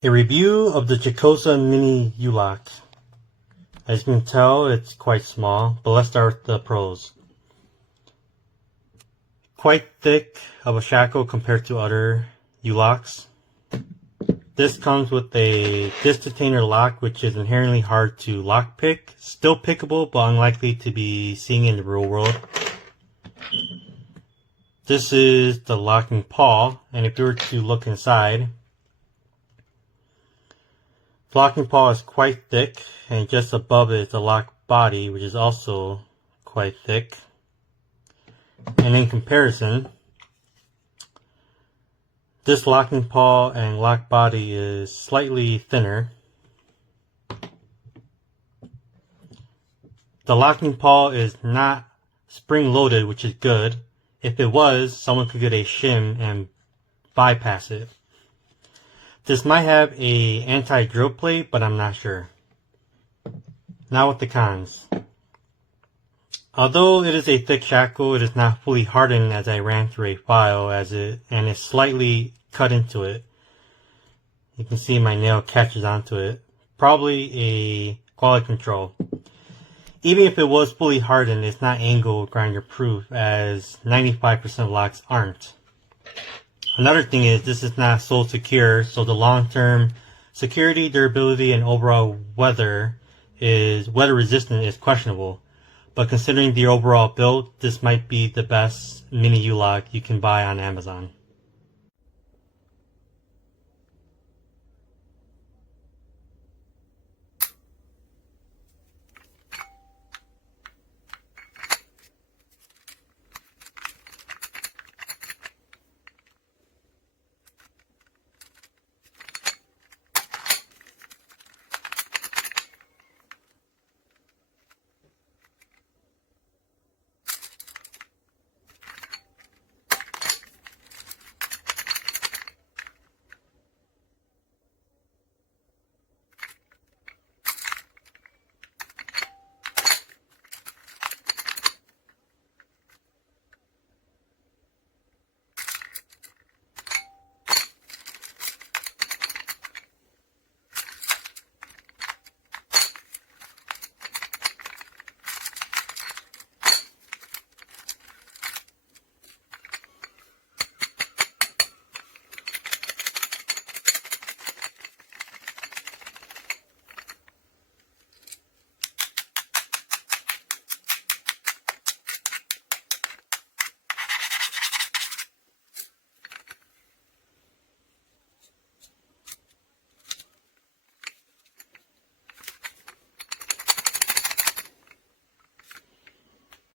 A review of the Jekosa Mini U-Lock. As you can tell, it's quite small, but let's start with the pros. Quite thick of a shackle compared to other U-Locks. This comes with a disc detainer lock, which is inherently hard to lock pick. Still pickable, but unlikely to be seen in the real world. This is the locking paw, and if you were to look inside, the locking paw is quite thick, and just above it is the lock body, which is also quite thick. And in comparison, this locking paw and lock body is slightly thinner. The locking paw is not spring loaded, which is good. If it was, someone could get a shim and bypass it. This might have a anti-drill plate, but I'm not sure. Now with the cons. Although it is a thick shackle, it is not fully hardened as I ran through a file and it's slightly cut into it. You can see my nail catches onto it. Probably a quality control. Even if it was fully hardened, it's not angle grinder proof, as 95% of locks aren't. Another thing is this is not sole secure, so the long-term security, durability, and overall weather resistant is questionable. But considering the overall build, this might be the best mini U-Lock you can buy on Amazon.